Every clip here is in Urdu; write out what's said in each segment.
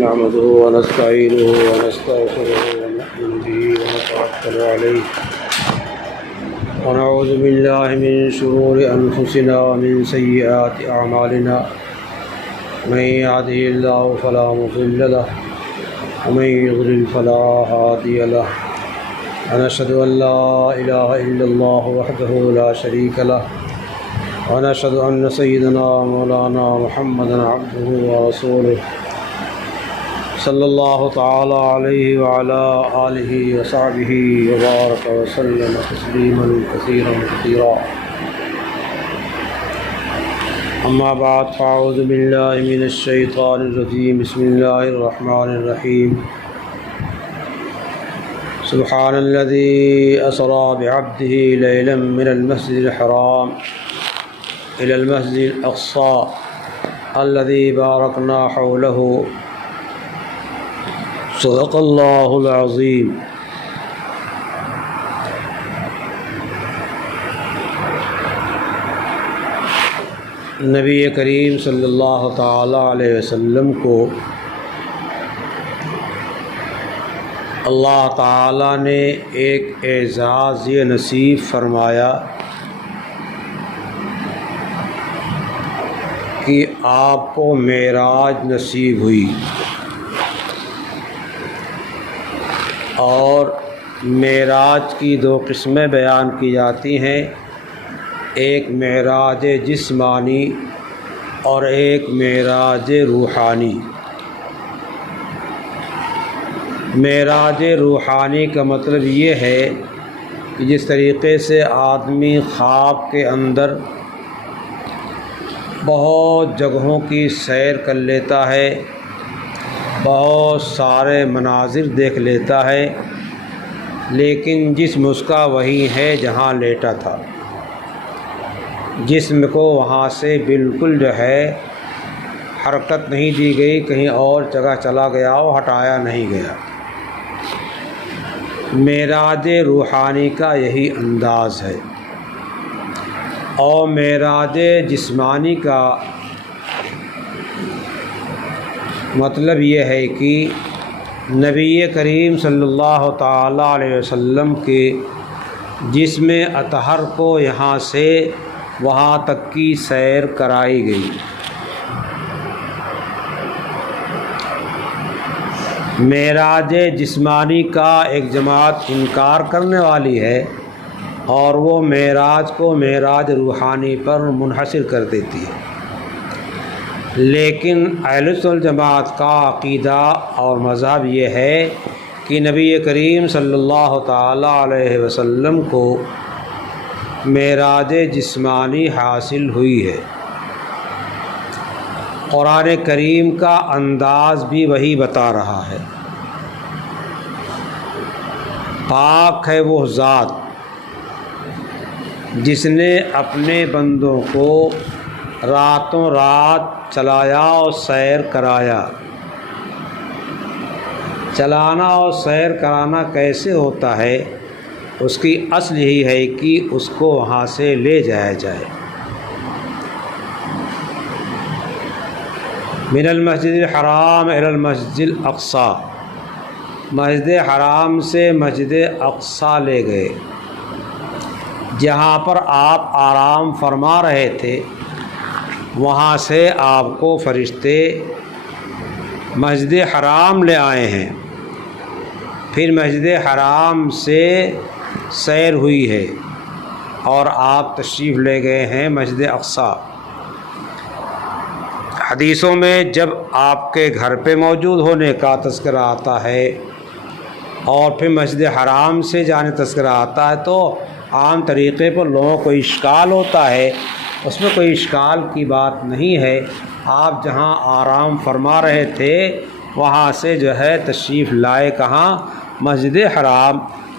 نحمده ونستعينه ونستغفره ونؤمن به ونتوكل عليه ونعوذ بالله من شرور أنفسنا ومن سيئات أعمالنا من يهده الله فلا مضل له ومن يضلل فلا هادي له ونشهد أن لا إله إلا الله وحده لا شريك له ونشهد أن سيدنا مولانا محمدا عبده ورسوله صلی اللہ تعالی علیہ وعلى آلہ وصحبہ وبارک وسلم تسلیما کثیرا کثیرا اما بعد فاعوذ باللہ من الشیطان الرجیم بسم اللہ الرحمن الرحیم سبحان الذي أسرى بعبده ليلا من المسجد الحرام إلى المسجد الأقصى الذي باركنا حوله صدق اللہ العظیم۔ نبی کریم صلی اللہ تعالیٰ علیہ وسلم کو اللہ تعالیٰ نے ایک اعزاز یہ نصیب فرمایا کہ آپ کو معراج نصیب ہوئی، اور معراج کی دو قسمیں بیان کی جاتی ہیں، ایک معراج جسمانی اور ایک معراج روحانی۔ معراج روحانی کا مطلب یہ ہے کہ جس طریقے سے آدمی خواب کے اندر بہت جگہوں کی سیر کر لیتا ہے، بہت سارے مناظر دیکھ لیتا ہے، لیکن جسم اس کا وہی ہے جہاں لیٹا تھا، جسم کو وہاں سے بالکل حرکت نہیں دی گئی، کہیں اور جگہ چلا گیا ہو، ہٹایا نہیں گیا۔ معراج روحانی کا یہی انداز ہے، اور معراج جسمانی کا مطلب یہ ہے کہ نبی کریم صلی اللہ تعالیٰ علیہ وسلم کے جسم اطہر کو یہاں سے وہاں تک کی سیر کرائی گئی۔ معراج جسمانی کا ایک جماعت انکار کرنے والی ہے، اور وہ معراج کو معراج روحانی پر منحصر کر دیتی ہے، لیکن اہل سنت والجماعت کا عقیدہ اور مذہب یہ ہے کہ نبی کریم صلی اللہ تعالیٰ علیہ وسلم کو معراج جسمانی حاصل ہوئی ہے۔ قرآن کریم کا انداز بھی وہی بتا رہا ہے۔ پاک ہے وہ ذات جس نے اپنے بندوں کو راتوں رات چلایا اور سیر کرایا۔ چلانا اور سیر کرانا کیسے ہوتا ہے؟ اس کی اصل یہی ہے کہ اس کو وہاں سے لے جایا جائے۔ من المسجد الحرام الی المسجد الاقصی، مسجد حرام سے مسجد اقصی لے گئے، جہاں پر آپ آرام فرما رہے تھے، وہاں سے آپ کو فرشتے مسجد حرام لے آئے ہیں۔ پھر مسجد حرام سے سیر ہوئی ہے اور آپ تشریف لے گئے ہیں مسجد اقصی۔ حدیثوں میں جب آپ کے گھر پہ موجود ہونے کا تذکرہ آتا ہے اور پھر مسجد حرام سے جانے تذکرہ آتا ہے، تو عام طریقے پر لوگوں کو اشکال ہوتا ہے۔ اس میں کوئی اشکال کی بات نہیں ہے۔ آپ جہاں آرام فرما رہے تھے وہاں سے تشریف لائے کہاں؟ مسجد حرام،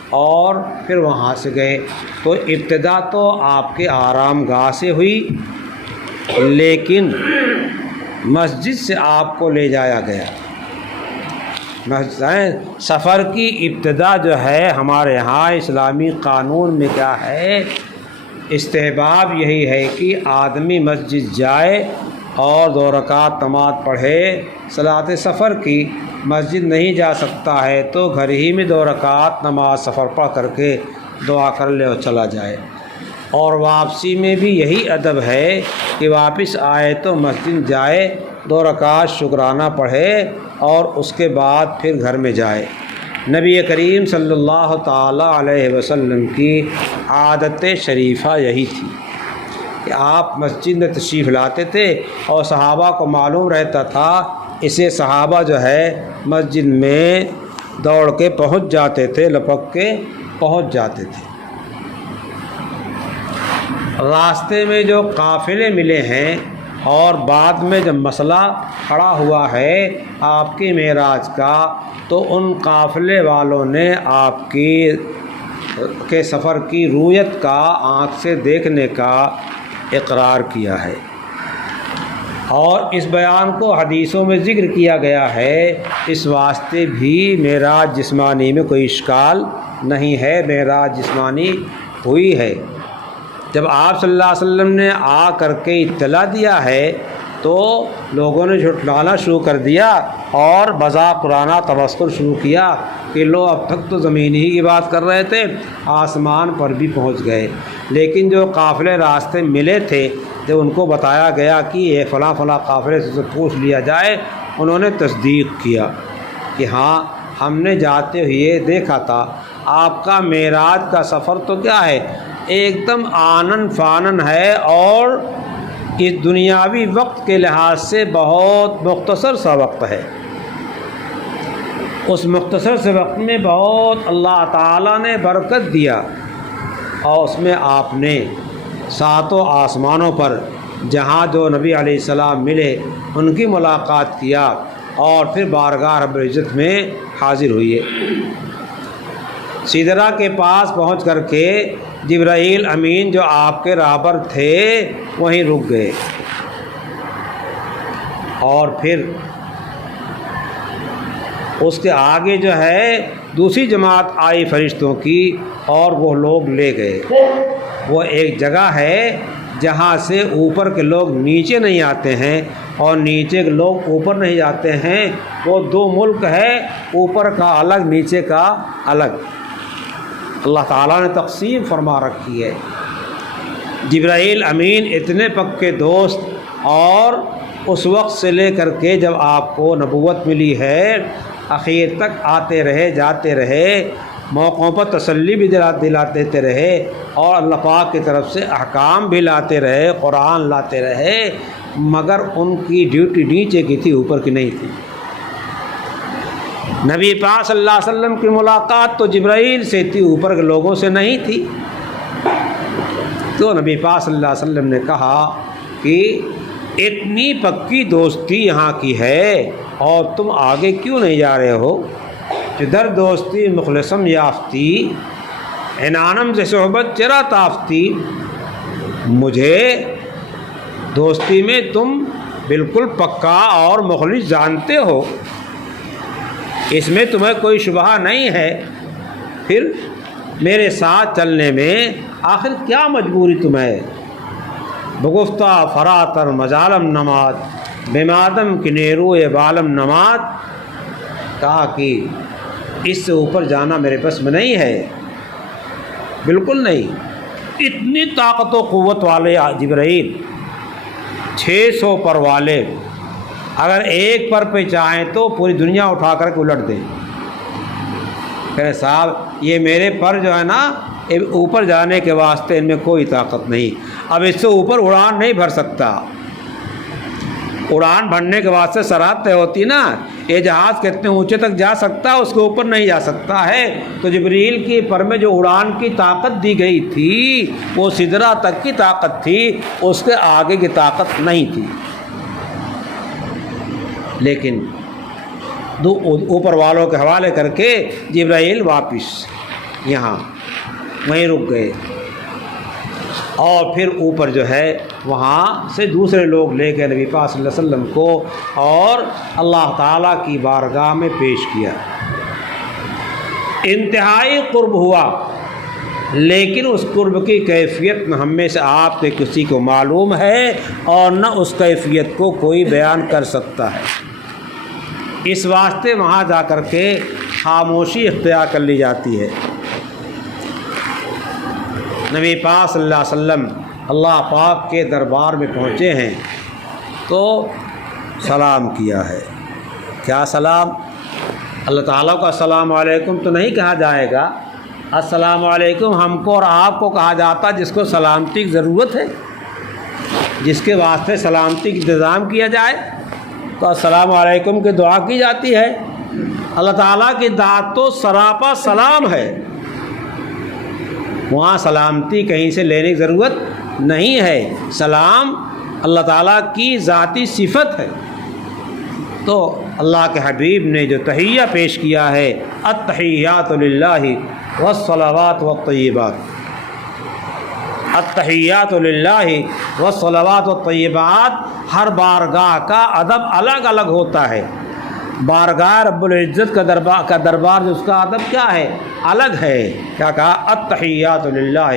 اور پھر وہاں سے گئے۔ تو ابتدا تو آپ کے آرام گاہ سے ہوئی، لیکن مسجد سے آپ کو لے جایا گیا۔ سفر کی ابتدا ہمارے ہاں اسلامی قانون میں کیا ہے؟ استحباب یہی ہے کہ آدمی مسجد جائے اور 2 رکعت نماز پڑھے صلاۃ سفر کی، مسجد نہیں جا سکتا ہے تو گھر ہی میں 2 رکعت نماز سفر پڑھ کر کے دعا کر لے اور چلا جائے۔ اور واپسی میں بھی یہی ادب ہے کہ واپس آئے تو مسجد جائے، 2 رکعت شکرانہ پڑھے اور اس کے بعد پھر گھر میں جائے۔ نبی کریم صلی اللہ تعالی علیہ وسلم کی عادت شریفہ یہی تھی کہ آپ مسجد میں تشریف لاتے تھے اور صحابہ کو معلوم رہتا تھا، اسے صحابہ جو ہے مسجد میں دوڑ کے پہنچ جاتے تھے، لپک کے پہنچ جاتے تھے۔ راستے میں جو قافلے ملے ہیں اور بعد میں جب مسئلہ کھڑا ہوا ہے آپ کی معراج کا، تو ان قافلے والوں نے آپ کے سفر کی رویت کا، آنکھ سے دیکھنے کا اقرار کیا ہے، اور اس بیان کو حدیثوں میں ذکر کیا گیا ہے۔ اس واسطے بھی معراج جسمانی میں کوئی اشکال نہیں ہے، معراج جسمانی ہوئی ہے۔ جب آپ صلی اللہ علیہ وسلم نے آ کر کے اطلاع دیا ہے تو لوگوں نے جھٹلانا شروع کر دیا اور مذاق اڑانا، تبصر شروع کیا کہ لو اب تک تو زمین ہی کی بات کر رہے تھے، آسمان پر بھی پہنچ گئے۔ لیکن جو قافلے راستے ملے تھے، جب ان کو بتایا گیا کہ یہ فلاں فلاں قافلے سے پوچھ لیا جائے، انہوں نے تصدیق کیا کہ ہاں ہم نے جاتے ہوئے دیکھا تھا۔ آپ کا معراج کا سفر تو کیا ہے، ایک دم آنن فانن ہے، اور اس دنیاوی وقت کے لحاظ سے بہت مختصر سا وقت ہے۔ اس مختصر سے وقت میں بہت اللہ تعالیٰ نے برکت دیا، اور اس میں آپ نے 7 آسمانوں پر جہاں جو نبی علیہ السلام ملے ان کی ملاقات کیا، اور پھر بارگاہ رب العزت میں حاضر ہوئے۔ سدرہ کے پاس پہنچ کر کے جبرائیل امین جو آپ کے راہبر تھے وہیں رک گئے، اور پھر اس کے آگے جو ہے دوسری جماعت آئی فرشتوں کی، اور وہ لوگ لے گئے۔ وہ ایک جگہ ہے جہاں سے اوپر کے لوگ نیچے نہیں آتے ہیں اور نیچے کے لوگ اوپر نہیں جاتے ہیں۔ وہ 2 ملک ہے، اوپر کا الگ، نیچے کا الگ، اللہ تعالیٰ نے تقسیم فرما رکھی ہے۔ جبرائیل امین اتنے پکے دوست، اور اس وقت سے لے کر کے جب آپ کو نبوت ملی ہے اخیر تک آتے رہے، جاتے رہے، موقعوں پر تسلی بھی دلاتے رہے، اور اللہ پاک کی طرف سے احکام بھی لاتے رہے، قرآن لاتے رہے، مگر ان کی ڈیوٹی نیچے کی تھی، اوپر کی نہیں تھی۔ نبی پاک صلی اللہ علیہ وسلم کی ملاقات تو جبرائیل سے تھی، اوپر کے لوگوں سے نہیں تھی۔ تو نبی پاک صلی اللہ علیہ وسلم نے کہا کہ اتنی پکی دوستی یہاں کی ہے اور تم آگے کیوں نہیں جا رہے ہو؟ جدر دوستی مخلصم یافتی، عنانم سے صحبت چرا تافتی۔ مجھے دوستی میں تم بالکل پکا اور مخلص جانتے ہو، اس میں تمہیں کوئی شبہ نہیں ہے، پھر میرے ساتھ چلنے میں آخر کیا مجبوری تمہیں؟ بگفتہ فراتر مجالم نماد بمادم کی نیرو بالم نماد۔ کہا کہ اس سے اوپر جانا میرے بس میں نہیں ہے، بالکل نہیں۔ اتنی طاقت و قوت والے جبرائیل، 600 پر والے، اگر ایک پر پہ چاہیں تو پوری دنیا اٹھا کر کے الٹ دیں۔ کہے صاحب یہ میرے پر جو ہے نا اوپر جانے کے واسطے ان میں کوئی طاقت نہیں، اب اس سے اوپر اڑان نہیں بھر سکتا۔ اڑان بھرنے کے واسطے سرحد طے ہوتی نا، یہ جہاز کتنے اونچے تک جا سکتا ہے، اس کے اوپر نہیں جا سکتا ہے۔ تو جبریل کی پر میں جو اڑان کی طاقت دی گئی تھی وہ سدرہ تک کی طاقت تھی، اس کے آگے کی طاقت نہیں تھی۔ لیکن اوپر والوں کے حوالے کر کے جبرائیل واپس یہاں وہیں رک گئے، اور پھر اوپر جو ہے وہاں سے دوسرے لوگ لے کے نبی پاک صلی اللہ علیہ وسلم کو اور اللہ تعالیٰ کی بارگاہ میں پیش کیا۔ انتہائی قرب ہوا لیکن اس قرب کی کیفیت نہ ہم میں سے آپ کے کسی کو معلوم ہے اور نہ اس کیفیت کو کوئی بیان کر سکتا ہے۔ اس واسطے وہاں جا کر کے خاموشی اختیار کر لی جاتی ہے۔ نبی پاک صلی اللہ علیہ وسلم اللہ پاک کے دربار میں پہنچے ہیں تو سلام کیا ہے۔ کیا سلام؟ اللہ تعالیٰ کا السلام علیکم تو نہیں کہا جائے گا، السلام علیکم ہم کو اور آپ کو کہا جاتا جس کو سلامتی کی ضرورت ہے، جس کے واسطے سلامتی کا انتظام کیا جائے تو السلام علیکم کی دعا کی جاتی ہے۔ اللہ تعالیٰ کی ذات تو سراپا سلام ہے، وہاں سلامتی کہیں سے لینے کی ضرورت نہیں ہے۔ سلام اللہ تعالیٰ کی ذاتی صفت ہے۔ تو اللہ کے حبیب نے جو تحیہ پیش کیا ہے، التحیات للہ والصلوات والطیبات، التحیات للہ والصلوات والطیبات، ہر بارگاہ کا ادب الگ الگ ہوتا ہے۔ بارگاہ رب العزت کا دربار جو اس کا ادب کیا ہے، الگ ہے۔ کیا کہا؟ التحیات للہ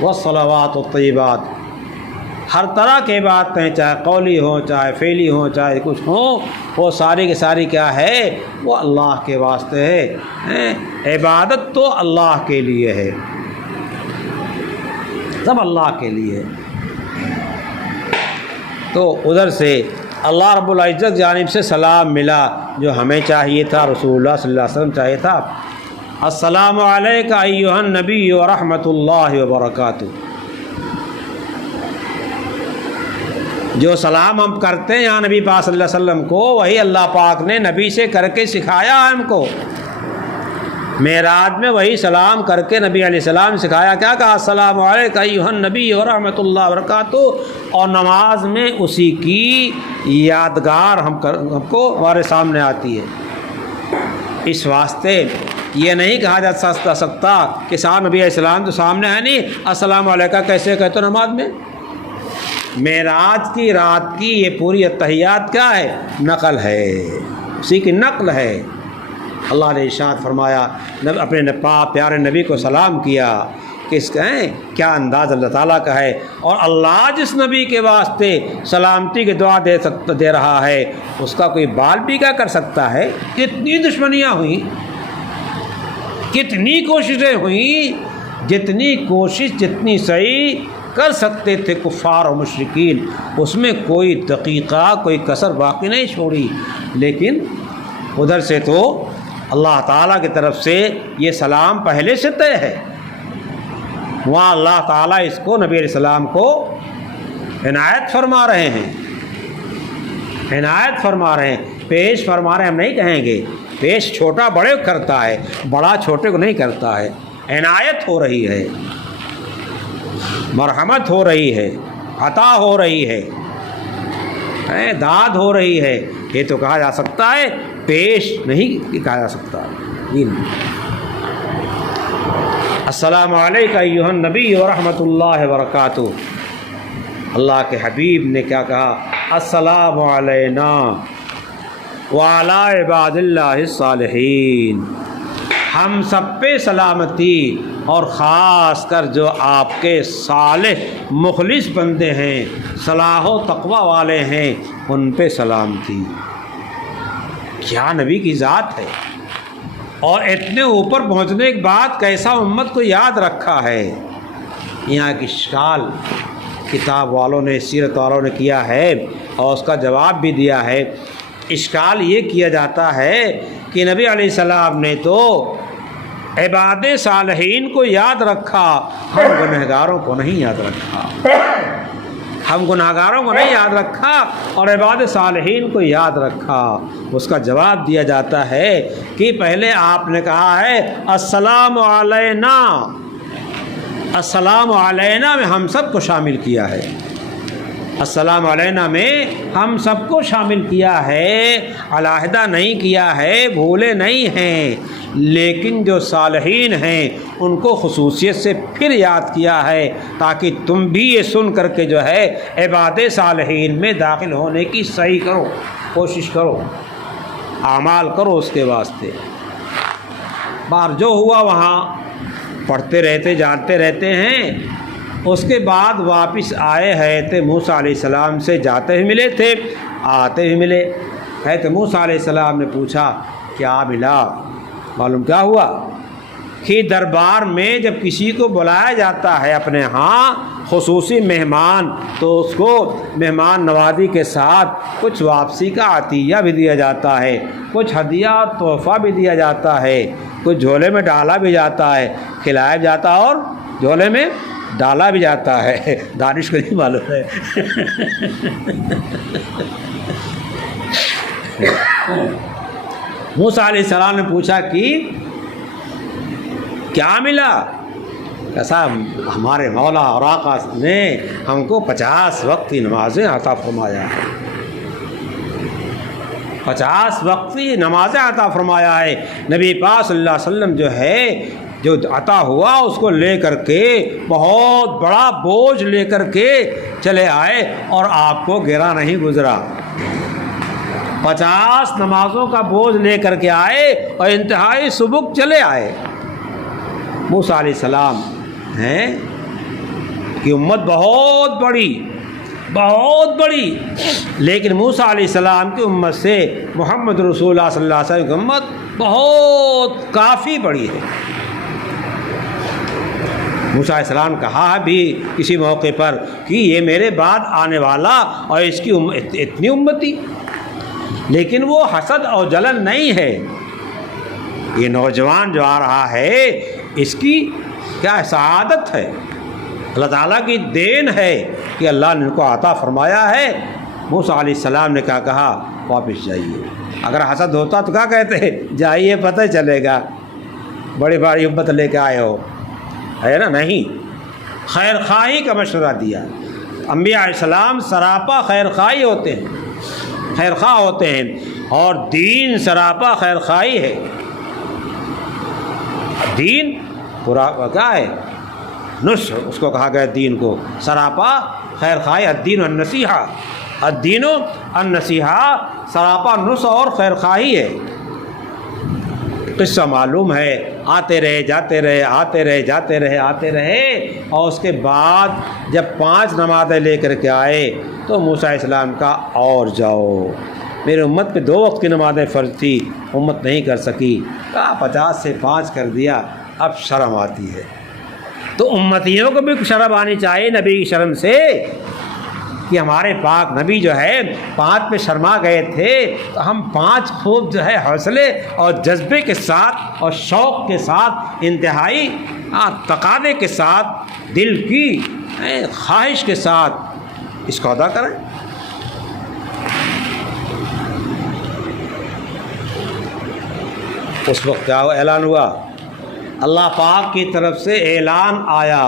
والصلوات والطیبات، ہر طرح کی باتیں چاہے قولی ہوں چاہے فعلی ہوں چاہے کچھ ہوں، وہ ساری کی ساری کیا ہے، وہ اللہ کے واسطے ہے۔ عبادت تو اللہ کے لیے ہے، سب اللہ کے لیے۔ تو ادھر سے اللہ رب العزت جانب سے سلام ملا جو ہمیں چاہیے تھا، رسول اللہ صلی اللہ علیہ وسلم چاہیے تھا۔ السلام علیک ایھا النبی ورحمۃ اللہ وبرکاتہ۔ جو سلام ہم کرتے ہیں یہاں نبی پاک صلی اللہ علیہ وسلم کو، وہی اللہ پاک نے نبی سے کر کے سکھایا ہے ہم کو۔ معراج میں وہی سلام کر کے نبی علیہ السلام سکھایا، کیا کہا؟ السلام علیک ایھا النبی ورحمۃ اللہ وبرکاتہ، اور نماز میں اسی کی یادگار ہم کو ہمارے سامنے آتی ہے۔ اس واسطے یہ نہیں کہا جا سکتا کہ صاحب نبی علیہ السلام تو سامنے ہے نہیں، السلام علیکم کیسے کہتے ہو نماز میں؟ معراج کی رات کی یہ پوری اتحیات کیا ہے؟ نقل ہے، اسی کی نقل ہے۔ اللہ نے ارشاد فرمایا، اپنے پیارے نبی کو سلام کیا کہ اس کا کیا انداز اللہ تعالیٰ کا ہے، اور اللہ جس نبی کے واسطے سلامتی کی دعا دے رہا ہے اس کا کوئی بال بھی کیا کر سکتا ہے؟ کتنی دشمنیاں ہوئیں، کتنی کوششیں ہوئیں، جتنی کوشش جتنی صحیح کر سکتے تھے کفار و مشرکین، اس میں کوئی دقیقہ کوئی کسر باقی نہیں چھوڑی، لیکن ادھر سے تو اللہ تعالیٰ کی طرف سے یہ سلام پہلے سے طے ہے۔ وہاں اللہ تعالیٰ اس کو نبی علیہ السلام کو عنایت فرما رہے ہیں، عنایت فرما رہے ہیں، پیش فرما رہے ہیں، ہم نہیں کہیں گے پیش چھوٹا بڑے کو کرتا ہے، بڑا چھوٹے کو نہیں کرتا ہے۔ عنایت ہو رہی ہے، مرحمت ہو رہی ہے، عطا ہو رہی ہے، داد ہو رہی ہے، یہ تو کہا جا سکتا ہے، پیش نہیں کہا جا سکتا۔ السلام علیکم ایھا النبی ورحمۃ اللہ وبرکاتہ۔ اللہ کے حبیب نے کیا کہا؟ السلام علینا وعلی عباد اللہ الصالحین، ہم سب پہ سلامتی، اور خاص کر جو آپ کے صالح مخلص بندے ہیں، صلاح و تقوی والے ہیں، ان پہ سلامتی۔ کیا نبی کی ذات ہے، اور اتنے اوپر پہنچنے کے بعد کیسا امت کو یاد رکھا ہے۔ یہاں کی اشکال کتاب والوں نے، سیرت والوں نے کیا ہے اور اس کا جواب بھی دیا ہے۔ اشکال یہ کیا جاتا ہے کہ نبی علیہ السلام نے تو عباد صالحین کو یاد رکھا، ہم گنہگاروں کو نہیں یاد رکھا، ہم گنہگاروں کو نہیں یاد رکھا اور عباد صالحین کو یاد رکھا۔ اس کا جواب دیا جاتا ہے کہ پہلے آپ نے کہا ہے السلام علینا، السلام علینا میں ہم سب کو شامل کیا ہے، السلام علینا میں ہم سب کو شامل کیا ہے، علیحدہ نہیں کیا ہے، بھولے نہیں ہیں، لیکن جو صالحین ہیں ان کو خصوصیت سے پھر یاد کیا ہے تاکہ تم بھی یہ سن کر کے جو ہے عباد صالحین میں داخل ہونے کی صحیح کرو، کوشش کرو، اعمال کرو اس کے واسطے۔ بار جو ہوا وہاں پڑھتے رہتے جانتے رہتے ہیں۔ اس کے بعد واپس آئے، حضرت موسیٰ علیہ السلام سے جاتے ہوئے ملے تھے، آتے ہوئے ملے۔ حضرت موسیٰ علیہ السلام نے پوچھا کیا ملا؟ معلوم کیا ہوا کہ دربار میں جب کسی کو بلایا جاتا ہے اپنے ہاں خصوصی مہمان، تو اس کو مہمان نوازی کے ساتھ کچھ واپسی کا عطیہ بھی دیا جاتا ہے، کچھ ہدیہ اور تحفہ بھی دیا جاتا ہے، کچھ جھولے میں ڈالا بھی جاتا ہے، کھلایا بھی جاتا ہے اور جھولے میں ڈالا بھی جاتا ہے۔ دانش کو نہیں معلوم ہے۔ موسیٰ علیہ السلام نے پوچھا کہ کیا ملا؟ ایسا ہمارے مولا اور آقا نے ہم کو 50 وقت کی نمازیں عطا فرمایا ہے، 50 وقت کی نمازیں عطا فرمایا ہے۔ نبی پاک صلی اللہ علیہ وسلم جو ہے جو عطا ہوا اس کو لے کر کے بہت بڑا بوجھ لے کر کے چلے آئے اور آپ کو گرا نہیں گزرا۔ 50 نمازوں کا بوجھ لے کر کے آئے اور انتہائی سبک چلے آئے۔ موسیٰ علیہ السلام ہیں کہ امت بہت بڑی، لیکن موسیٰ علیہ السلام کی امت سے محمد رسول اللہ صلی اللہ علیہ وسلم کی امت بہت کافی بڑی ہے۔ موسیٰ علیہ السلام کہا بھی کسی موقع پر کہ یہ میرے بعد آنے والا اور اس کی اتنی امتی، لیکن وہ حسد اور جلن نہیں ہے۔ یہ نوجوان جو آ رہا ہے اس کی کیا سعادت ہے، اللہ تعالیٰ کی دین ہے کہ اللہ نے ان کو عطا فرمایا ہے۔ موسیٰ علیہ السلام نے کیا کہا؟ واپس جائیے۔ اگر حسد ہوتا تو کیا کہتے؟ جائیے پتہ چلے گا، بڑی بڑی امت لے کے آئے ہو، ہے نا؟ نہیں، خیر خواہی کا مشورہ دیا۔ انبیاء علیہ السلام سراپا خیر خواہی ہوتے ہیں، خیر خواہ ہوتے ہیں، اور دین سراپا خیر خواہی ہے۔ دین پورا کیا ہے؟ نصح اس کو کہا گیا، دین کو سراپا خیر خواہی۔ الدین النصیحہ، الدین النصیحہ سراپا نصح اور خیر خواہی ہے۔ قصہ معلوم ہے، آتے رہے جاتے رہے، آتے رہے جاتے رہے، آتے رہے، اور اس کے بعد جب 5 نمازیں لے کر کے آئے تو موسیٰ علیہ السلام کا اور جاؤ، میرے امت پہ 2 وقت کی نمازیں فرض تھی، امت نہیں کر سکی، 50 سے 5 کر دیا، اب شرم آتی ہے۔ تو امتیوں کو بھی شرم آنی چاہیے نبی کی شرم سے، کہ ہمارے پاک نبی جو ہے 5 پہ شرما گئے تھے، تو ہم 5 خوب جو ہے حوصلے اور جذبے کے ساتھ اور شوق کے ساتھ، انتہائی تقاضے کے ساتھ، دل کی خواہش کے ساتھ اس کو ادا کریں۔ اس وقت کیا اعلان ہوا؟ اللہ پاک کی طرف سے اعلان آیا،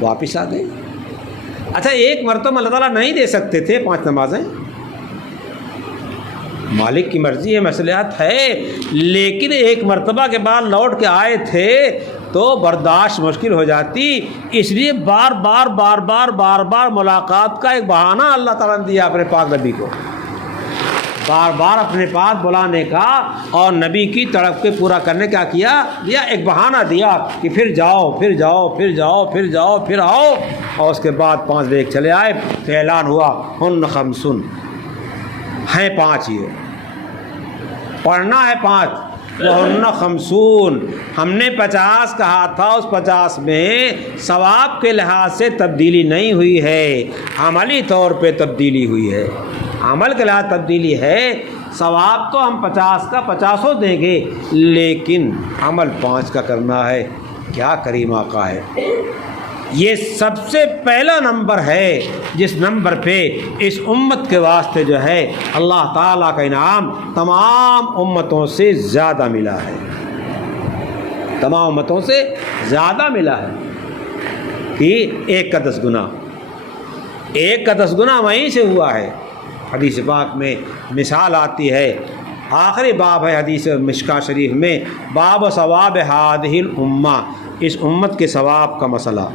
واپس آ گئے۔ اچھا، ایک مرتبہ اللہ تعالیٰ نہیں دے سکتے تھے 5 نمازیں؟ مالک کی مرضی ہے، مصلحت ہے، لیکن ایک مرتبہ کے بعد لوٹ کے آئے تھے تو برداشت مشکل ہو جاتی، اس لیے بار بار ملاقات کا ایک بہانہ اللہ تعالیٰ نے دیا اپنے پاک نبی کو، بار بار اپنے پاس بلانے کا اور نبی کی تڑپ کے پورا کرنے کا کیا دیا، ایک بہانہ دیا کہ پھر جاؤ پھر جاؤ پھر جاؤ پھر جاؤ پھر آؤ، اور اس کے بعد 5 لے چلے آئے تو اعلان ہوا ہن خمسن، ہیں 5، یہ پڑھنا ہے 5، وہن خمسون، ہم نے 50 کہا تھا، اس 50 میں ثواب کے لحاظ سے تبدیلی نہیں ہوئی ہے، عملی طور پہ تبدیلی ہوئی ہے، عمل کے لحاظ تبدیلی ہے، ثواب تو ہم 50 کا 50 دیں گے، لیکن عمل 5 کا کرنا ہے۔ کیا کریم آقا ہے! یہ سب سے پہلا نمبر ہے جس نمبر پہ اس امت کے واسطے جو ہے اللہ تعالیٰ کا انعام تمام امتوں سے زیادہ ملا ہے، تمام امتوں سے زیادہ ملا ہے، کہ 1 کا 10 گنا، 1 کا 10 گنا وہیں سے ہوا ہے۔ حدیث پاک میں مثال آتی ہے، آخری باب ہے حدیث مشکاہ شریف میں، باب ثواب ہذہ الامہ، اس امت کے ثواب کا مسئلہ،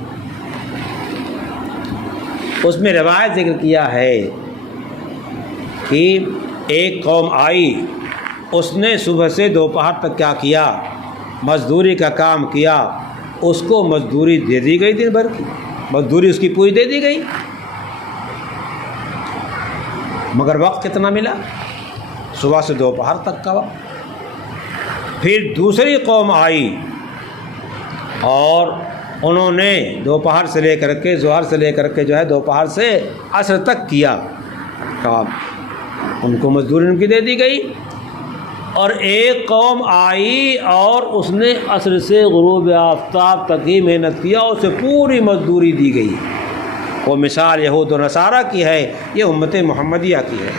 اس میں روایت ذکر کیا ہے کہ ایک قوم آئی، اس نے صبح سے دوپہر تک کیا کیا؟ مزدوری کا کام کیا، اس کو مزدوری دے دی گئی، دن بھر کی مزدوری اس کی پوری دے دی گئی، مگر وقت کتنا ملا؟ صبح سے دوپہر تک کا وقت۔ پھر دوسری قوم آئی اور انہوں نے دوپہر سے لے کر کے ظہر سے لے کر کے جو ہے دوپہر سے عصر تک کیا کام، ان کو مزدوری ان کی دے دی گئی۔ اور ایک قوم آئی اور اس نے عصر سے غروب آفتاب تک ہی محنت کیا، اسے پوری مزدوری دی گئی۔ وہ مثال یہود و نصارہ کی ہے، یہ امت محمدیہ کی ہے۔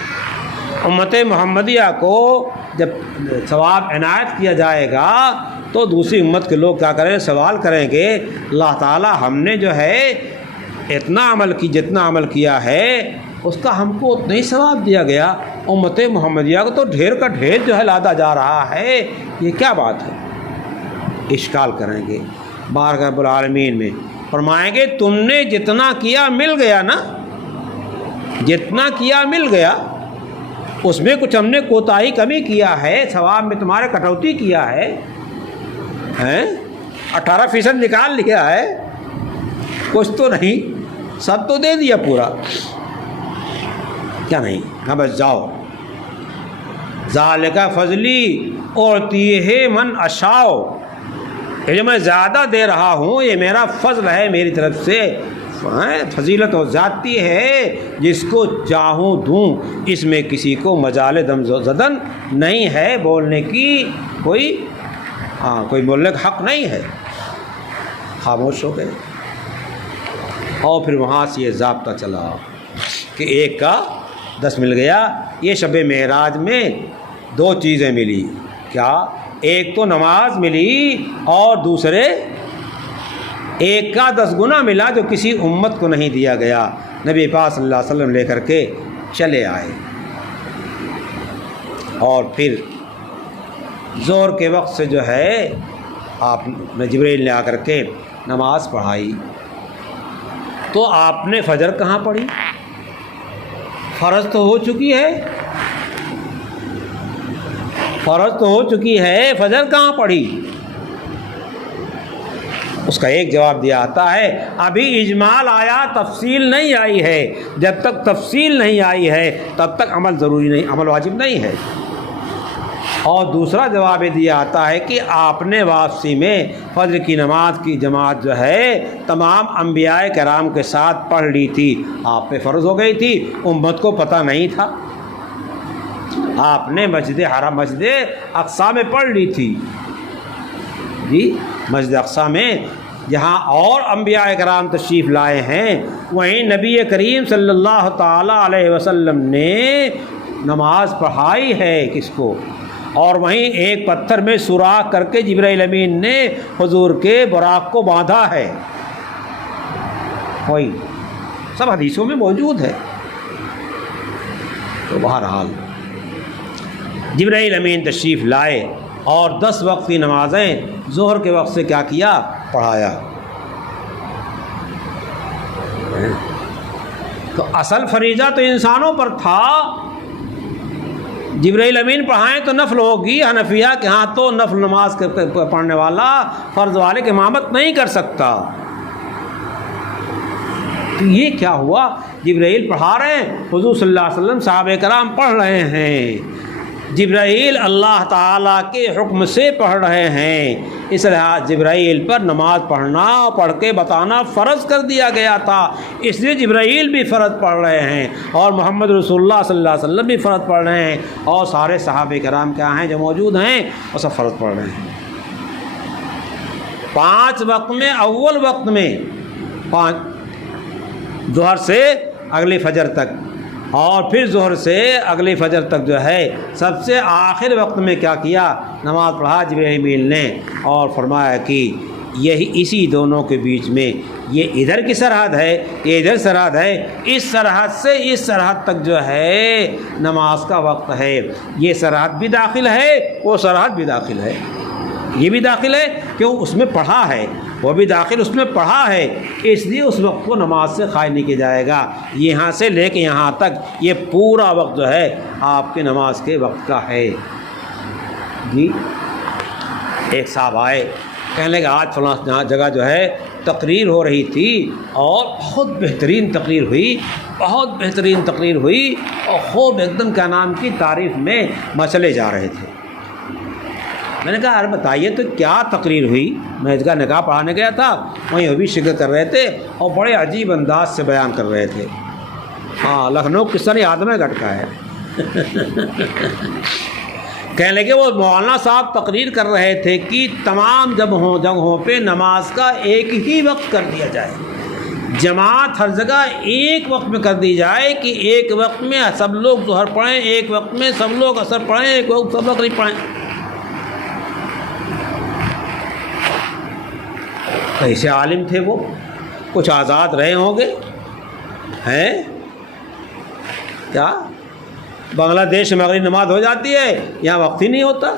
امت محمدیہ کو جب ثواب عنایت کیا جائے گا تو دوسری امت کے لوگ کیا کریں؟ سوال کریں گے اللہ تعالی ہم نے جو ہے اتنا عمل کی، جتنا عمل کیا ہے اس کا ہم کو اتنا ہی ثواب دیا گیا، امت محمدیہ کو تو ڈھیر کا ڈھیر جو ہے لادا جا رہا ہے، یہ کیا بات ہے؟ اشکال کریں گے بارگاہ رب العالمین میں، فرمائیں گے تم نے جتنا کیا مل گیا نا، جتنا کیا مل گیا، اس میں کچھ ہم نے کوتاہی کمی کیا ہے، ثواب میں تمہارے کٹوتی کیا ہے، 18% نکال لیا ہے، کچھ تو نہیں، سب تو دے دیا پورا، کیا نہیں؟ ہاں بس جاؤ، ذالک فضلی اعطیہ من اشاء، یہ جو میں زیادہ دے رہا ہوں یہ میرا فضل ہے میری طرف سے، فضیلت و ذاتی ہے، جس کو چاہوں دوں، اس میں کسی کو مجال دم زدن نہیں ہے، بولنے کی کوئی بولنے کا حق نہیں ہے۔ خاموش ہو گئے، اور پھر وہاں سے یہ ضابطہ چلا کہ ایک کا 10 مل گیا۔ یہ شب معراج میں 2 چیزیں ملی، کیا؟ ایک تو نماز ملی اور دوسرے ایک کا 10 گنا ملا جو کسی امت کو نہیں دیا گیا، نبی پاک صلی اللہ علیہ وسلم لے کر کے چلے آئے۔ اور پھر ظہر کے وقت سے جو ہے آپ نے جبرائیل نے آ کر کے نماز پڑھائی، تو آپ نے فجر کہاں پڑھی؟ فرض تو ہو چکی ہے، فرض تو ہو چکی ہے، فجر کہاں پڑھی؟ اس کا ایک جواب دیا آتا ہے ابھی اجمال آیا، تفصیل نہیں آئی ہے، جب تک تفصیل نہیں آئی ہے تب تک عمل ضروری نہیں، عمل واجب نہیں ہے۔ اور دوسرا جواب یہ دیا آتا ہے کہ آپ نے واپسی میں فجر کی نماز کی جماعت جو ہے تمام انبیاء کرام کے ساتھ پڑھ لی تھی، آپ پہ فرض ہو گئی تھی، امت کو پتہ نہیں تھا، آپ نے مسجد حرام، مسجد اقصیٰ میں پڑھ لی تھی، جی مسجد اقصیٰ میں جہاں اور انبیاء کرام تشریف لائے ہیں، وہیں نبی کریم صلی اللہ تعالیٰ علیہ وسلم نے نماز پڑھائی ہے کس کو، اور وہیں ایک پتھر میں سوراخ کر کے جبرائیل امین نے حضور کے براق کو باندھا ہے، وہی سب حدیثوں میں موجود ہے۔ تو بہرحال جبرائیل امین تشریف لائے اور 10 وقت کی نمازیں ظہر کے وقت سے کیا کیا؟ پڑھایا۔ تو اصل فریضہ تو انسانوں پر تھا، جبرائیل امین پڑھائیں تو نفل ہوگی، حنفیہ کے ہاں تو نفل نماز پڑھنے والا فرض والے کی امامت نہیں کر سکتا۔ تو یہ کیا ہوا؟ جبرائیل پڑھا رہے ہیں، حضور صلی اللہ علیہ وسلم صحابہ کرام پڑھ رہے ہیں، جبرائیل اللہ تعالیٰ کے حکم سے پڑھ رہے ہیں، اس لحاظ جبرائیل پر نماز پڑھنا، پڑھ کے بتانا فرض کر دیا گیا تھا، اس لیے جبرائیل بھی فرض پڑھ رہے ہیں، اور محمد رسول اللہ صلی اللہ علیہ وسلم بھی فرض پڑھ رہے ہیں، اور سارے صحابہ کرام کیا ہیں جو موجود ہیں وہ سب فرض پڑھ رہے ہیں۔ 5 وقت میں، اول وقت میں 5 ظہر سے اگلی فجر تک، اور پھر ظہر سے اگلی فجر تک جو ہے سب سے آخر وقت میں کیا کیا؟ نماز پڑھا جبرائیل امین نے، اور فرمایا کہ یہی اسی دونوں کے بیچ میں یہ ادھر کی سرحد ہے، یہ ادھر سرحد ہے، اس سرحد سے اس سرحد تک جو ہے نماز کا وقت ہے، یہ سرحد بھی داخل ہے، وہ سرحد بھی داخل ہے، یہ بھی داخل ہے کیوں؟ اس میں پڑھا ہے، وہ بھی داخل اس میں پڑھا ہے، اس لیے اس وقت کو نماز سے خائل نہیں کیا جائے گا۔ یہاں سے لے کے یہاں تک یہ پورا وقت جو ہے آپ کے نماز کے وقت کا ہے، جی ایک صاحب آئے، کہنے لگے آج فلاں جگہ جو ہے تقریر ہو رہی تھی اور بہت بہترین تقریر ہوئی، بہت بہترین تقریر ہوئی، اور خوب ایک دم کیا نام کی تعریف میں مسئلے جا رہے تھے۔ میں نے کہا ارے بتائیے تو کیا تقریر ہوئی؟ میں اس کا نکاح پڑھانے گیا تھا، وہیں وہ بھی شرکت کر رہے تھے اور بڑے عجیب انداز سے بیان کر رہے تھے۔ ہاں، لکھنؤ کس طرح یاد میں گھٹ کا ہے۔ کہنے لگے وہ مولانا صاحب تقریر کر رہے تھے کہ تمام جگہوں پہ نماز کا ایک ہی وقت کر دیا جائے، جماعت ہر جگہ ایک وقت میں کر دی جائے کہ ایک وقت میں سب لوگ ظہر پڑھیں، ایک وقت میں سب لوگ عصر پڑھیں، ایک وقت سب لوگ مغرب پڑھیں۔ کیسے عالم تھے وہ؟ کچھ آزاد رہے ہوں گے ہیں کیا؟ بنگلہ دیش میں مغرب نماز ہو جاتی ہے، یہاں وقت ہی نہیں ہوتا۔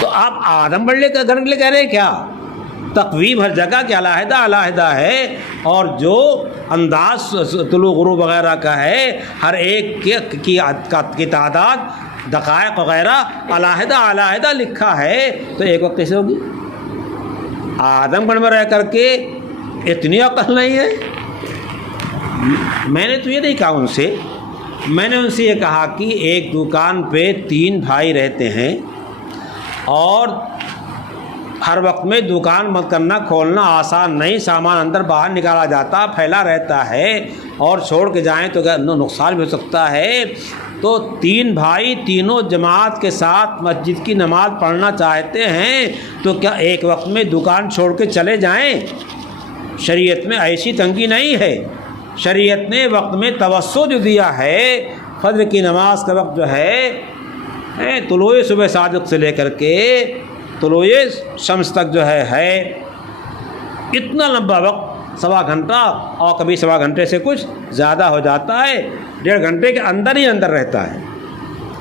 تو آپ آدم بڑھنے کا گھر کے لیے کہہ رہے ہیں کیا؟ تقویم ہر جگہ کے علیحدہ علیحدہ ہے، اور جو انداز طلوع غروب وغیرہ کا ہے ہر ایک کی تعداد دقائق وغیرہ علیحدہ علیحدہ لکھا ہے، تو ایک وقت کیسے ہوگی؟ آدم گڑھ میں رہ کر کے اتنی عقل نہیں ہے؟ میں نے تو یہ نہیں کہا ان سے، میں نے ان سے یہ کہا کہ ایک دکان پہ 3 بھائی رہتے ہیں اور ہر وقت میں دکان بند کرنا کھولنا آسان نہیں، سامان اندر باہر نکالا جاتا پھیلا رہتا ہے، اور چھوڑ کے جائیں تو نقصان بھی ہو سکتا ہے۔ تو 3 بھائی تینوں جماعت کے ساتھ مسجد کی نماز پڑھنا چاہتے ہیں، تو کیا ایک وقت میں دکان چھوڑ کے چلے جائیں؟ شریعت میں ایسی تنگی نہیں ہے۔ شریعت نے وقت میں توسع جو دیا ہے، فجر کی نماز کا وقت جو ہے طلوع صبح صادق سے لے کر کے طلوع شمس تک جو ہے اتنا لمبا وقت، 1.25 گھنٹہ، اور کبھی 1.25 گھنٹے سے کچھ زیادہ ہو جاتا ہے، 1.5 گھنٹے کے اندر ہی اندر رہتا ہے،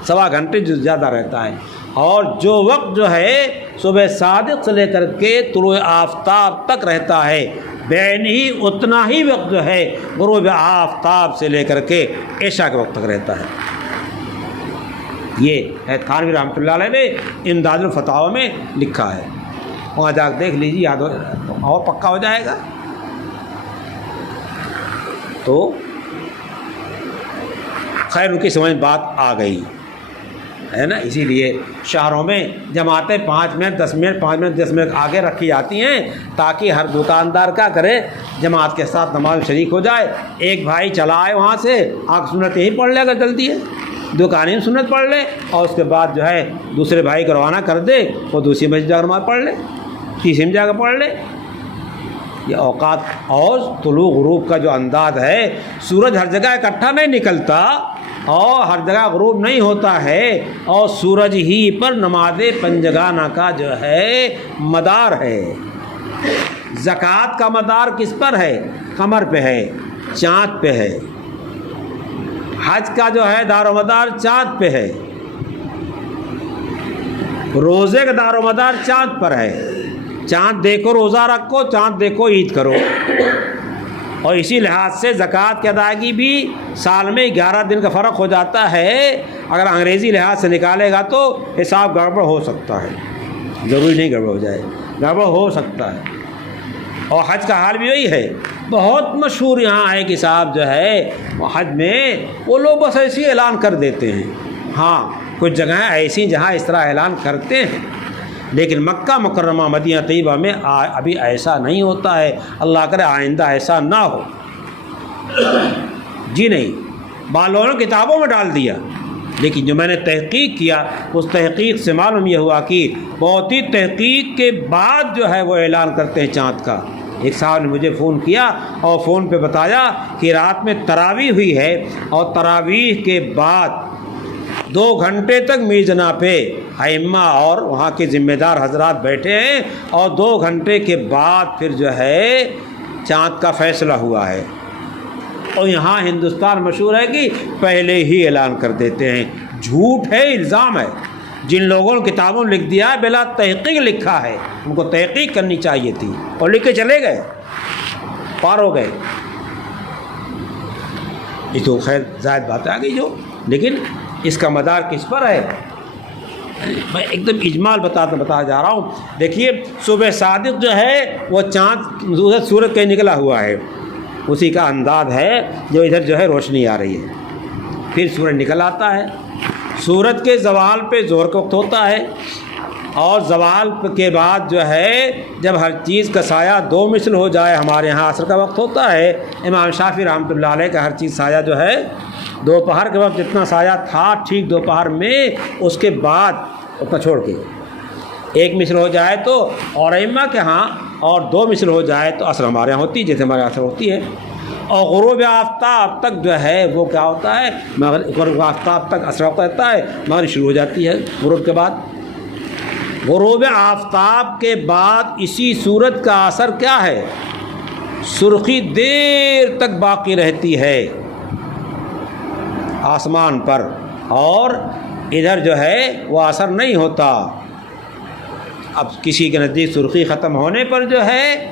1.25 گھنٹے جو زیادہ رہتا ہے۔ اور جو وقت جو ہے صبح صادق سے لے کر کے طلوع آفتاب تک رہتا ہے، بین ہی اتنا ہی وقت جو ہے غروب آفتاب سے لے کر کے عشاء کے وقت تک رہتا ہے۔ یہ ہے تھانوی رحمۃ اللہ علیہ نے امداد الفتاوی میں لکھا ہے، وہاں جا کے دیکھ لیجیے، یاد ہو اور پکا ہو جائے گا۔ تو خیر ان کی سمجھ بات آ گئی ہے نا، اسی لیے شہروں میں جماعتیں 5 منٹ 10 منٹ 5 منٹ 10 منٹ آگے رکھی جاتی ہیں، تاکہ ہر دکاندار کیا کرے، جماعت کے ساتھ نماز شریک ہو جائے۔ ایک بھائی چلا آئے وہاں سے، آنکھ سنت یہی پڑھ لے اگر جلدی ہے، دکان ہی سنت پڑھ لے، اور اس کے بعد جو ہے دوسرے بھائی کو روانہ کر دے، وہ دوسری مسجد جا کر نماز پڑھ لے، تیسری میں جا کر پڑھ لے۔ یہ اوقات اور طلوع غروب کا جو انداز ہے، سورج ہر جگہ اکٹھا نہیں نکلتا اور ہر جگہ غروب نہیں ہوتا ہے، اور سورج ہی پر نماز پنجگانہ کا جو ہے مدار ہے۔ زکوٰۃ کا مدار کس پر ہے؟ قمر پہ ہے، چاند پہ ہے۔ حج کا جو ہے دار و مدار چاند پہ ہے، روزے کا دار و مدار چاند پر ہے۔ چاند دیکھو روزہ رکھو، چاند دیکھو عید کرو۔ اور اسی لحاظ سے زکوٰۃ کی ادائیگی بھی سال میں 11 دن کا فرق ہو جاتا ہے۔ اگر انگریزی لحاظ سے نکالے گا تو حساب گڑبڑ ہو سکتا ہے، ضروری نہیں گڑبڑ ہو جائے، گڑبڑ ہو سکتا ہے۔ اور حج کا حال بھی وہی ہے، بہت مشہور یہاں ہے کہ صاحب جو ہے حج میں وہ لوگ بس ایسے ہی اعلان کر دیتے ہیں۔ ہاں کچھ جگہیں ایسی جہاں اس طرح اعلان کرتے ہیں، لیکن مکہ مکرمہ مدینہ طیبہ میں ابھی ایسا نہیں ہوتا ہے۔ اللہ کرے آئندہ ایسا نہ ہو۔ جی نہیں، بعض کتابوں میں ڈال دیا، لیکن جو میں نے تحقیق کیا اس تحقیق سے معلوم یہ ہوا کہ بہت ہی تحقیق کے بعد جو ہے وہ اعلان کرتے ہیں چاند کا۔ ایک صاحب نے مجھے فون کیا اور فون پہ بتایا کہ رات میں تراویح ہوئی ہے، اور تراویح کے بعد 2 گھنٹے تک میزنا پہ ائمہ اور وہاں کے ذمہ دار حضرات بیٹھے ہیں، اور 2 گھنٹے کے بعد پھر جو ہے چاند کا فیصلہ ہوا ہے۔ اور یہاں ہندوستان مشہور ہے کہ پہلے ہی اعلان کر دیتے ہیں۔ جھوٹ ہے، الزام ہے۔ جن لوگوں نے کتابوں میں لکھ دیا ہے بلا تحقیق لکھا ہے، ان کو تحقیق کرنی چاہیے تھی، اور لکھ کے چلے گئے، پار ہو گئے۔ یہ تو خیر زائد بات آ گئی جو، لیکن اس کا مدار کس پر ہے؟ میں ایک دم اجمال بتا جا رہا ہوں. دیکھیے صبح صادق جو ہے وہ چاند سورج کہیں نکلا ہوا ہے، اسی کا انداز ہے جو ادھر جو ہے روشنی آ رہی ہے. پھر سورج نکل آتا ہے. سورج کے زوال پہ زور کا وقت ہوتا ہے، اور زوال کے بعد جو ہے جب ہر چیز کا سایہ 2 مثل ہو جائے، ہمارے یہاں عصر کا وقت ہوتا ہے. امام شافعی رحمۃ اللہ علیہ کا ہر چیز سایہ جو ہے دوپہر کے وقت جتنا سایہ تھا ٹھیک دوپہر میں اس کے بعد اتنا چھوڑ کے 1 مثل ہو جائے تو، اور ائمہ کے ہاں اور 2 مثل ہو جائے تو عصر ہمارے یہاں ہوتی ہے جیسے ہمارے عصر ہوتی ہے. اور غروب آفتاب تک جو ہے وہ کیا ہوتا ہے، غروب آفتاب تک عصر وقت رہتا ہے، مغرب شروع ہو جاتی ہے غروب کے بعد. غروب آفتاب کے بعد اسی سورج کا اثر کیا ہے، سرخی دیر تک باقی رہتی ہے آسمان پر، اور ادھر جو ہے وہ اثر نہیں ہوتا. اب کسی کے نزدیک سرخی ختم ہونے پر جو ہے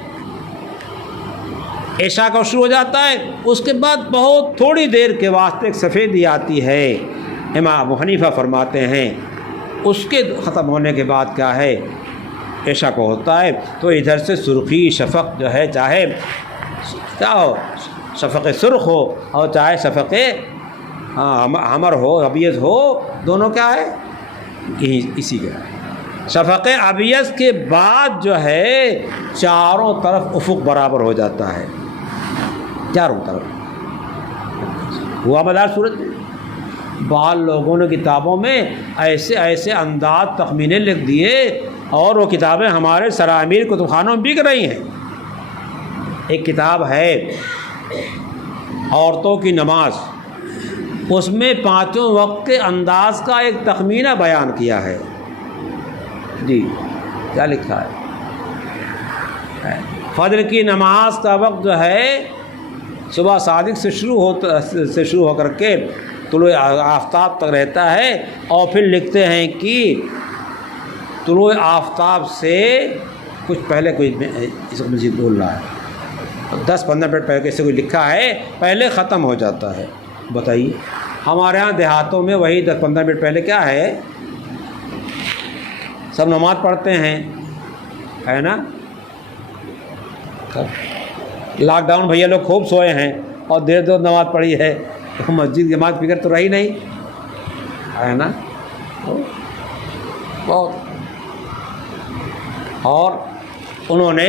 عشاء کا شروع ہو جاتا ہے، اس کے بعد بہت تھوڑی دیر کے واسطے ایک سفیدی آتی ہے. امام ابو حنیفہ فرماتے ہیں اس کے ختم ہونے کے بعد کیا ہے عشاء کو ہوتا ہے. تو ادھر سے سرخی شفق جو ہے چاہے کیا ہو، شفق سرخ ہو اور چاہے شفق حمر ہو، ابیض ہو، دونوں کیا ہے اسی کا. شفق ابیض کے بعد جو ہے چاروں طرف افق برابر ہو جاتا ہے، چاروں طرف ہوا مدار سورج. بعض لوگوں نے کتابوں میں ایسے انداز تخمینے لکھ دیے، اور وہ کتابیں ہمارے سرامیر کتب خانوں میں بک رہی ہیں. ایک کتاب ہے عورتوں کی نماز، اس میں 5 وقت کے انداز کا ایک تخمینہ بیان کیا ہے. جی کیا لکھا ہے، فجر کی نماز کا وقت جو ہے صبح صادق سے شروع ہو کر کے طلوع آفتاب تک رہتا ہے. اور پھر لکھتے ہیں کہ طلوع آفتاب سے کچھ پہلے کوئی اس کو مزید بول رہا ہے، 10-15 منٹ پہلے کیسے کوئی لکھا ہے پہلے ختم ہو جاتا ہے. بتائیے ہمارے ہاں دیہاتوں میں وہی 10-15 منٹ پہلے کیا ہے، سب نماز پڑھتے ہیں، ہے نا. لاک ڈاؤن بھیا لوگ خوب سوئے ہیں اور دیر نماز پڑھی ہے، مسجد کی نماز فکر تو رہی نہیں، ہے نا بہت. اور انہوں نے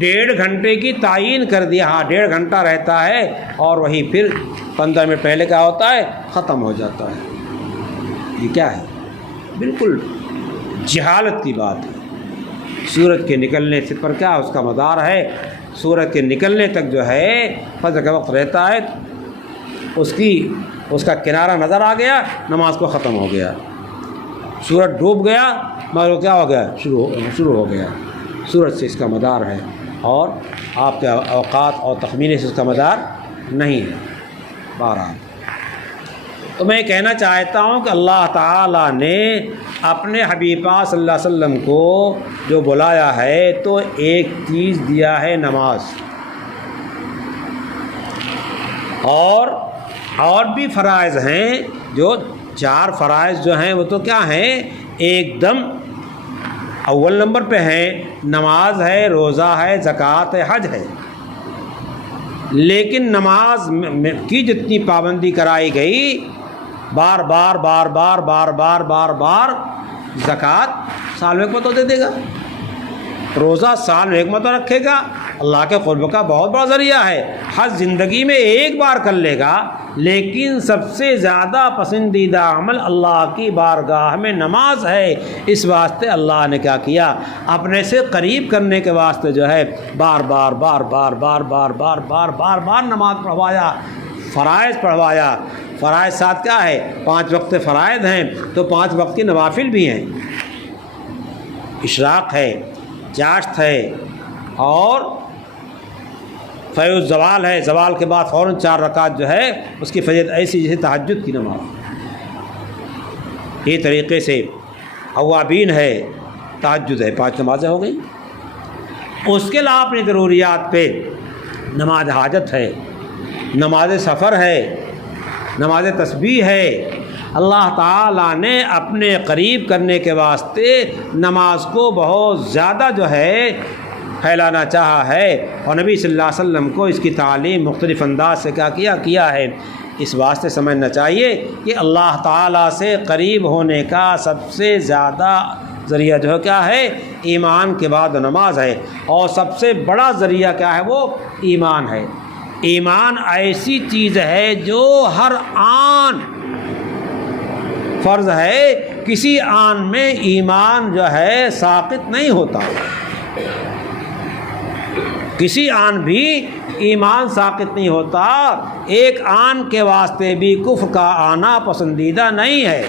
1.5 گھنٹے کی تعیین کر دیا، ہاں 1.5 گھنٹہ رہتا ہے، اور وہی پھر 15 منٹ پہلے کیا ہوتا ہے ختم ہو جاتا ہے. یہ کیا ہے، بالکل جہالت کی بات ہے. سورج کے نکلنے سے پر کیا اس کا مدار ہے، سورج کے نکلنے تک جو ہے فجر کا وقت رہتا ہے، اس کا کنارہ نظر آ گیا نماز کو ختم ہو گیا. سورج ڈوب گیا مگر کیا ہو گیا، شروع ہو گیا. سورج سے اس کا مدار ہے، اور آپ کے اوقات اور تخمینے سے اس کا مدار نہیں ہے. بہرحال تو میں کہنا چاہتا ہوں کہ اللہ تعالیٰ نے اپنے حبیب صلی اللہ علیہ وسلم کو جو بلایا ہے تو ایک چیز دیا ہے نماز، اور بھی فرائض ہیں، جو 4 فرائض جو ہیں وہ تو کیا ہیں، ایک دم اول نمبر پہ ہیں. نماز ہے، روزہ ہے، زکوٰۃ ہے، حج ہے. لیکن نماز کی جتنی پابندی کرائی گئی، بار بار بار بار بار بار بار بار زکوٰۃ سال میں ایک مرتبہ دے دے گا، روزہ سال میں ایک مرتبہ رکھے گا، اللہ کے قرب کا بہت بڑا ذریعہ ہے. حج زندگی میں ایک بار کر لے گا، لیکن سب سے زیادہ پسندیدہ عمل اللہ کی بارگاہ میں نماز ہے. اس واسطے اللہ نے کیا کیا، اپنے سے قریب کرنے کے واسطے جو ہے بار بار بار بار بار بار بار بار بار بار نماز پڑھوایا، فرائض پڑھوایا. فرائض ساتھ کیا ہے، 5 وقت فرائض ہیں تو 5 وقت کی نوافل بھی ہیں. اشراق ہے، چاشت ہے، اور فیض زوال ہے، زوال کے بعد فوراً 4 رکعت جو ہے اس کی فضیلت ایسی جیسے تہجد کی نماز. یہ طریقے سے اوابین ہے، تہجد ہے، 5 نمازیں ہو گئیں. اس کے علاوہ اپنی ضروریات پہ نماز حاجت ہے، نماز سفر ہے، نماز تسبیح ہے، اللہ تعالیٰ نے اپنے قریب کرنے کے واسطے نماز کو بہت زیادہ جو ہے پھیلانا چاہا ہے، اور نبی صلی اللہ علیہ وسلم کو اس کی تعلیم مختلف انداز سے کیا ہے۔ اس واسطے سمجھنا چاہیے کہ اللہ تعالیٰ سے قریب ہونے کا سب سے زیادہ ذریعہ جو ہے کیا ہے؟ ایمان کے بعد نماز ہے، اور سب سے بڑا ذریعہ کیا ہے؟ وہ ایمان ہے۔ ایمان ایسی چیز ہے جو ہر آن فرض ہے، کسی آن میں ایمان جو ہے ساقط نہیں ہوتا، کسی آن بھی ایمان ساقط نہیں ہوتا، ایک آن کے واسطے بھی کفر کا آنا پسندیدہ نہیں ہے۔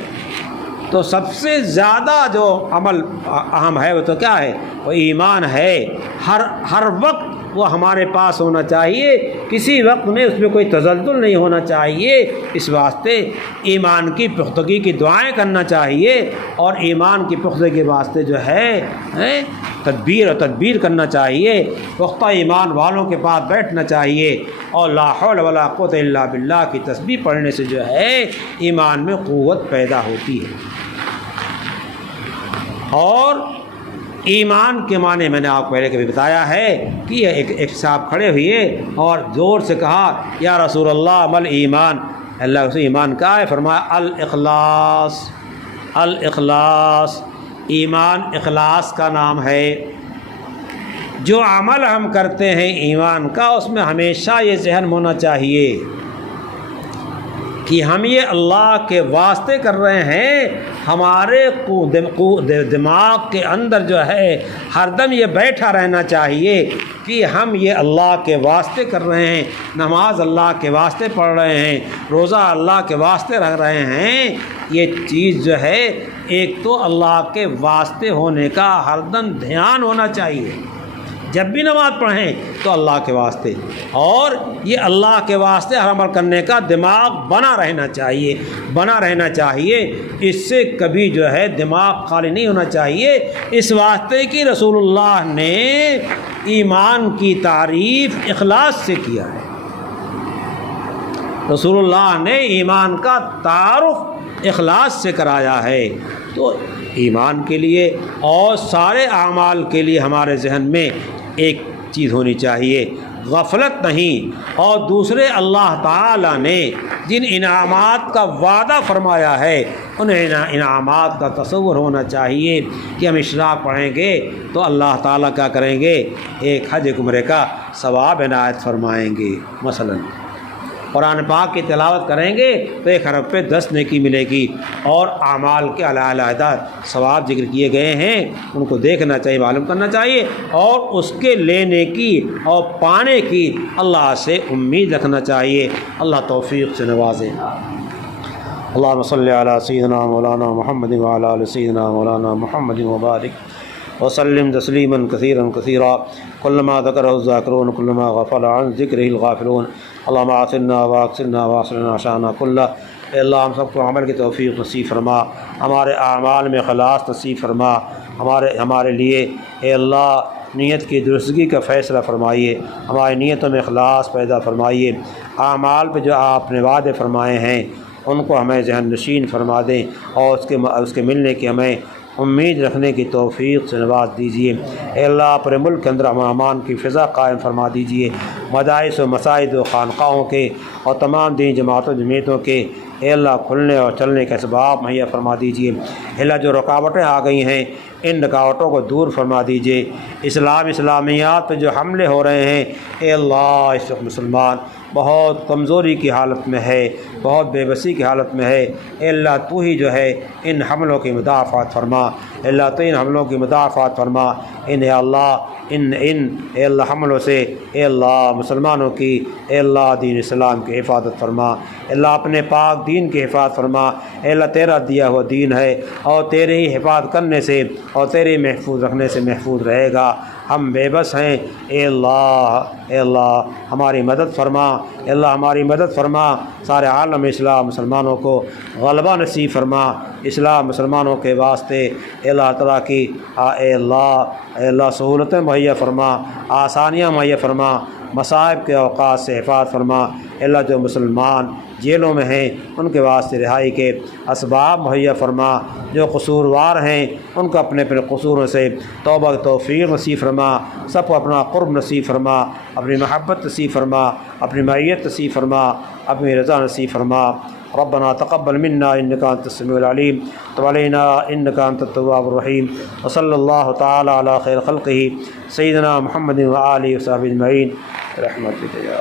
تو سب سے زیادہ جو عمل اہم ہے وہ تو کیا ہے؟ وہ ایمان ہے۔ ہر وقت وہ ہمارے پاس ہونا چاہیے، کسی وقت میں اس میں کوئی تزلزل نہیں ہونا چاہیے۔ اس واسطے ایمان کی پختگی کی دعائیں کرنا چاہیے، اور ایمان کی پختگی کے واسطے جو ہے تدبیر کرنا چاہیے، پختہ ایمان والوں کے پاس بیٹھنا چاہیے، اور لا حول ولا قوت الا باللہ کی تسبیح پڑھنے سے جو ہے ایمان میں قوت پیدا ہوتی ہے۔ اور ایمان کے معنی میں نے آپ کو پہلے کبھی بتایا ہے کہ ایک صاحب کھڑے ہوئے اور زور سے کہا یا رسول اللہ مل ایمان، اللہ کے رسول ایمان کا ہے؟ فرمایا الاخلاص، الاخلاص، ایمان اخلاص کا نام ہے۔ جو عمل ہم کرتے ہیں ایمان کا، اس میں ہمیشہ یہ ذہن ہونا چاہیے کہ ہم یہ اللہ کے واسطے کر رہے ہیں۔ ہمارے دماغ کے اندر جو ہے ہر دم یہ بیٹھا رہنا چاہیے کہ ہم یہ اللہ کے واسطے کر رہے ہیں، نماز اللہ کے واسطے پڑھ رہے ہیں، روزہ اللہ کے واسطے رکھ رہے ہیں۔ یہ چیز جو ہے ایک تو اللہ کے واسطے ہونے کا ہر دم دھیان ہونا چاہیے، جب بھی نماز پڑھیں تو اللہ کے واسطے، اور یہ اللہ کے واسطے ہر عمل کرنے کا دماغ بنا رہنا چاہیے، اس سے کبھی جو ہے دماغ خالی نہیں ہونا چاہیے۔ اس واسطے کہ رسول اللہ نے ایمان کی تعریف اخلاص سے کیا ہے، رسول اللہ نے ایمان کا تعارف اخلاص سے کرایا ہے۔ تو ایمان کے لیے اور سارے اعمال کے لیے ہمارے ذہن میں ایک چیز ہونی چاہیے، غفلت نہیں، اور دوسرے اللہ تعالیٰ نے جن انعامات کا وعدہ فرمایا ہے ان انعامات کا تصور ہونا چاہیے کہ ہم اشراق پڑھیں گے تو اللہ تعالیٰ کیا کریں گے؟ ایک حج عمرے کا ثواب عنایت فرمائیں گے۔ مثلاً قرآن پاک کی تلاوت کریں گے تو 1 حرف پہ 10 نیکی ملے گی، اور اعمال کے علیحدہ ثواب ذکر کیے گئے ہیں، ان کو دیکھنا چاہیے، معلوم کرنا چاہیے، اور اس کے لینے کی اور پانے کی اللہ سے امید رکھنا چاہیے۔ اللہ توفیق سے نوازے۔ اللہم صلی علی سیدنا مولانا محمد وعلی آل سیدنا مولانا محمد وبارک وسلم تسلیما کثیرا کثیرا، کلما ذکرہ الذاکرون کلما غفل عن ذکرہ الغافلون، اللہم آثرنا واکثرنا واصلنا شأننا کلہ۔ اے اللہ ہم سب کو عمل کی توفیق نصیب فرما، ہمارے اعمال میں خلاص نصیب فرما، ہمارے لیے اے اللہ نیت کی درستگی کا فیصلہ فرمائیے، ہماری نیتوں میں اخلاص پیدا فرمائیے، اعمال پہ جو آپ نے وعدے فرمائے ہیں ان کو ہمیں ذہن نشین فرما دیں، اور اس کے ملنے کی ہمیں امید رکھنے کی توفیق سے نواز دیجیے۔ اے اللہ پورے ملک کے اندر امان کی فضا قائم فرما دیجیے، مدارس و مساجد و خانقاہوں کے اور تمام دینی جماعتوں جمعیتوں کے اے اللہ کھلنے اور چلنے کے اسباب مہیا فرما دیجیے۔ اے اللہ جو رکاوٹیں آ گئی ہیں ان رکاوٹوں کو دور فرما دیجیے۔ اسلامیات پہ جو حملے ہو رہے ہیں اے اللہ اس وقت مسلمان بہت کمزوری کی حالت میں ہے، بہت بے بسی کی حالت میں ہے۔ اے اللہ تو ہی جو ہے ان حملوں کی مدافعت فرما، اے اللہ تو ان حملوں کی مدافعت فرما، اے اللہ اے اللہ حملوں سے اے اللہ مسلمانوں کی اے اللہ دین اسلام کی حفاظت فرما، اے اللہ اپنے پاک دین کی حفاظت فرما۔ اے اللہ تیرا دیا ہوا دین ہے، اور تیرے ہی حفاظت کرنے سے اور تیرے محفوظ رکھنے سے محفوظ رہے گا۔ ہم بے بس ہیں اے اللہ ہماری مدد فرما، اے اللہ ہماری مدد فرما، سارے عالم اسلام مسلمانوں کو غلبہ نصیب فرما، اسلام مسلمانوں کے واسطے اے اللہ تعالیٰ کی اے اللہ سہولتیں مہیا فرما، آسانیاں مہیا فرما، مصائب کے اوقات سے حفاظت فرما۔ اے اللہ جو مسلمان جیلوں میں ہیں ان کے واسطے رہائی کے اسباب مہیا فرما، جو قصوروار ہیں ان کو اپنے اپنے قصوروں سے توبہ توفیق نصیب فرما، سب کو اپنا قرب نصیب فرما، اپنی محبت نصیب فرما، اپنی معیت نصیب فرما، اپنی رضا نصیب فرما۔ ربنا تقبل منا انك انت السميع العليم وتب علينا انك انت التواب الرحيم، وصلى الله تعالى على خير خلقه سيدنا محمد وآله وصحبه اجمعين برحمتك يا